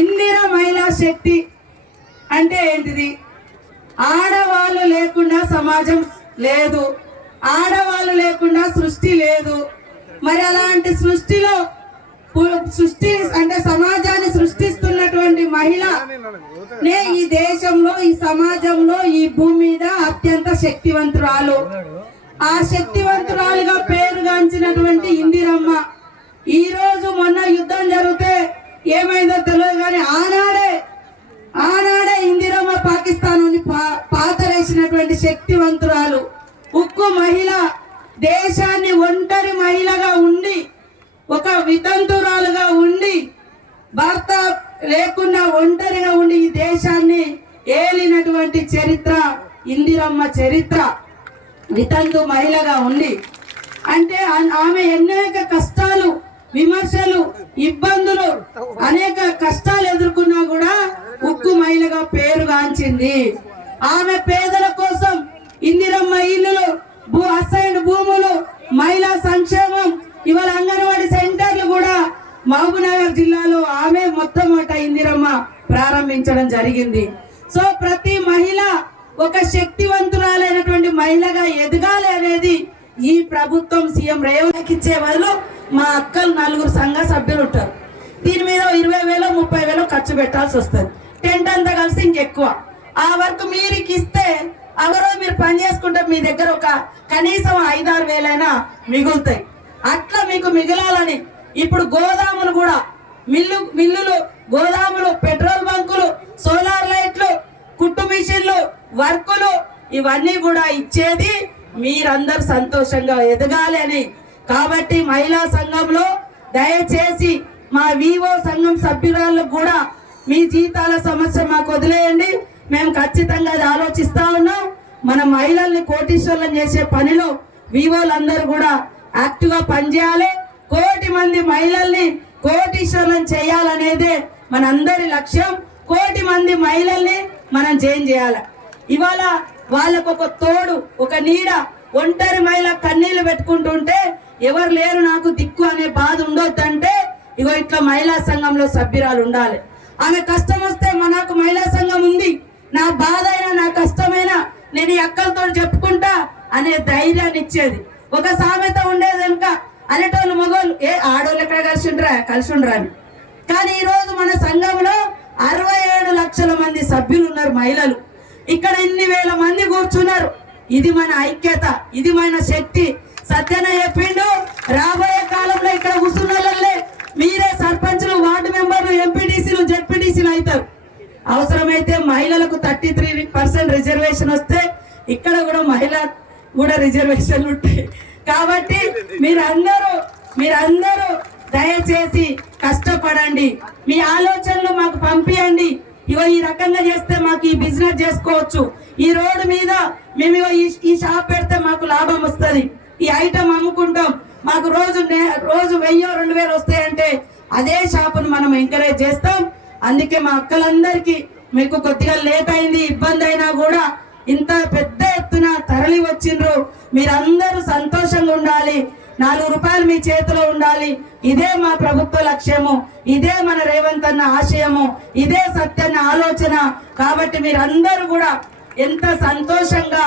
ఇందిర మహిళా శక్తి అంటే ఏంటిది? ఆడవాళ్ళు లేకుండా సమాజం లేదు, ఆడవాళ్ళు లేకుండా సృష్టి లేదు. మరి అలాంటి సృష్టిలో సృష్టి అంటే సమాజాన్ని సృష్టిస్తున్నటువంటి మహిళ నే ఈ దేశంలో, ఈ సమాజంలో, ఈ భూమి మీద అత్యంత శక్తివంతురాలు. ఆ శక్తివంతురాలుగా పేరుగాంచినటువంటి ఇందిరమ్మ ఈ రోజు మొన్న యుద్ధం జరిగితే ఏమైందో తెలియదు కానీ ఆనాడే ఇందిరమ్మ పాకిస్తాన్ పాతరేసినటువంటి శక్తివంతురాలు, ఉక్కు మహిళ, దేశాన్ని ఒంటరి మహిళగా ఉండి, ఒక వితంతురాలుగా ఉండి, భర్త లేకుండా ఒంటరిగా ఉండి ఈ దేశాన్ని ఏలినటువంటి చరిత్ర ఇందిరమ్మ చరిత్ర. వితంతు మహిళగా ఉండి అంటే ఆమె అనేక కష్టాలు, విమర్శలు, ఇబ్బందులు, అనేక కష్టాలు ఎదుర్కొన్నా కూడా ఉక్కు మహిళగా పేరుగాంచింది. ఆమె పేదల కోసం ఇందిరమ్మ ఇల్లులు, అసైన్డ్ భూములు, మహిళా సంక్షేమం, ఇవాళ అంగన్వాడీ సెంటర్లు కూడా మహబూబ్నగర్ జిల్లాలో ఆమె మొట్టమొదట ఇందిరమ్మ ప్రారంభించడం జరిగింది. సో ప్రతి మహిళ ఒక శక్తివంతురాలైనటువంటి మహిళగా ఎదగాలి అనేది ఈ ప్రభుత్వం సీఎం రేవంత్ ఇచ్చే బదులు మా అక్కలు 4 సంఘ సభ్యులు ఉంటారు. దీని మీద 20,000 30,000 ఖర్చు పెట్టాల్సి వస్తుంది. టెంట్ అంతా కలిసి ఇంకెక్కువ. ఆ వర్క్ మీరు ఇస్తే అవరోజు మీరు పని చేసుకుంటే మీ దగ్గర ఒక కనీసం 5-6 వేలైనా మిగులుతాయి. అట్లా మీకు మిగలాలని ఇప్పుడు గోదాములు కూడా, మిల్లులు, గోదాములు, పెట్రోల్ బంకులు, సోలార్ లైట్లు, కుట్టు మిషన్లు, వర్కులు ఇవన్నీ కూడా ఇచ్చేది మీరందరూ సంతోషంగా ఎదగాలి అని. కాబట్టి మహిళా సంఘంలో దయచేసి మా వివో సంఘం సభ్యురాళ్ళకు కూడా మీ జీతాల సమస్య మాకు వదిలేయండి, మేము ఖచ్చితంగా అది ఆలోచిస్తా ఉన్నాం. మన మహిళల్ని కోటీశ్వరులను చేసే పనిలో వివోలందరూ కూడా యాక్టివ్ గా పనిచేయాలి. 1 కోటి మంది మహిళల్ని కోటీశ్వరులను చేయాలనేదే మనందరి లక్ష్యం. 1 కోటి మంది మహిళల్ని మనం జైన్ చేయాలి. ఇవాళ వాళ్ళకు ఒక తోడు, ఒక నీడ, ఒంటరి మహిళ కన్నీళ్లు పెట్టుకుంటుంటే ఎవరు లేరు నాకు దిక్కు అనే బాధ ఉండొద్దంటే ఇగో ఇట్లా మహిళా సంఘంలో సభ్యురాలు ఉండాలి. ఆమె కష్టం వస్తే మనకు మహిళా సంఘం ఉంది, నా బాధ అయినా నా కష్టమైనా నేను ఈ అక్కలతో చెప్పుకుంటా అనే ధైర్యాన్ని ఇచ్చేది. ఒక సామెత ఉండేది వెనుక అనేటోళ్ళు మగోళ్ళు ఆడోళ్ళు ఎక్కడ కలిసి ఉండరా అని. కానీ ఈ రోజు మన సంఘంలో 67 లక్షల మంది సభ్యులు ఉన్నారు మహిళలు. ఇక్కడ ఇన్ని వేల మంది కూర్చున్నారు. ఇది మన ఐక్యత, ఇది మన శక్తి. సత్యన చెప్పిండు, రాబోయే కాలంలో ఇక్కడ కూర్చున్నోళ్ళే మీరే సర్పంచ్లు, వార్డు మెంబర్లు, ఎంపీటీసీలు, జెడ్పీటీసీలు అవుతారు. అవసరమైతే మహిళలకు 33% రిజర్వేషన్ వస్తే ఇక్కడ కూడా మహిళ కూడా రిజర్వేషన్లు ఉంటాయి. కాబట్టి మీరందరూ దయచేసి కష్టపడండి, మీ ఆలోచనలు మాకు పంపియండి. ఇగో ఈ రకంగా చేస్తే మాకు ఈ బిజినెస్ చేసుకోవచ్చు, ఈ రోడ్డు మీద మేము ఈ షాప్ పెడితే మాకు లాభం వస్తుంది, ఈ ఐటమ్ అమ్ముకుంటాం, మాకు రోజు 1000-2000 వస్తాయంటే అదే షాపును మనం ఎంకరేజ్ చేస్తాం. అందుకే మా అక్కలందరికీ మీకు కొద్దిగా లేట్ అయింది, ఇబ్బంది అయినా కూడా ఇంత పెద్ద ఎత్తున తరలి వచ్చిండ్రు. మీరందరూ సంతోషంగా ఉండాలి, 4 రూపాయలు మీ చేతిలో ఉండాలి. ఇదే మా ప్రభుత్వ లక్ష్యము, ఇదే మన రేవంత్ అన్న ఆశయము, ఇదే సత్యన్న ఆలోచన. కాబట్టి మీరందరూ కూడా ఎంత సంతోషంగా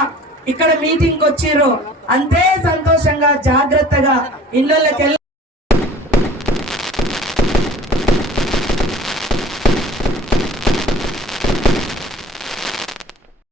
ఇక్కడ మీటింగ్ వచ్చిర్రో అంతే సంతోషంగా జాగ్రత్తగా ఇళ్ళకి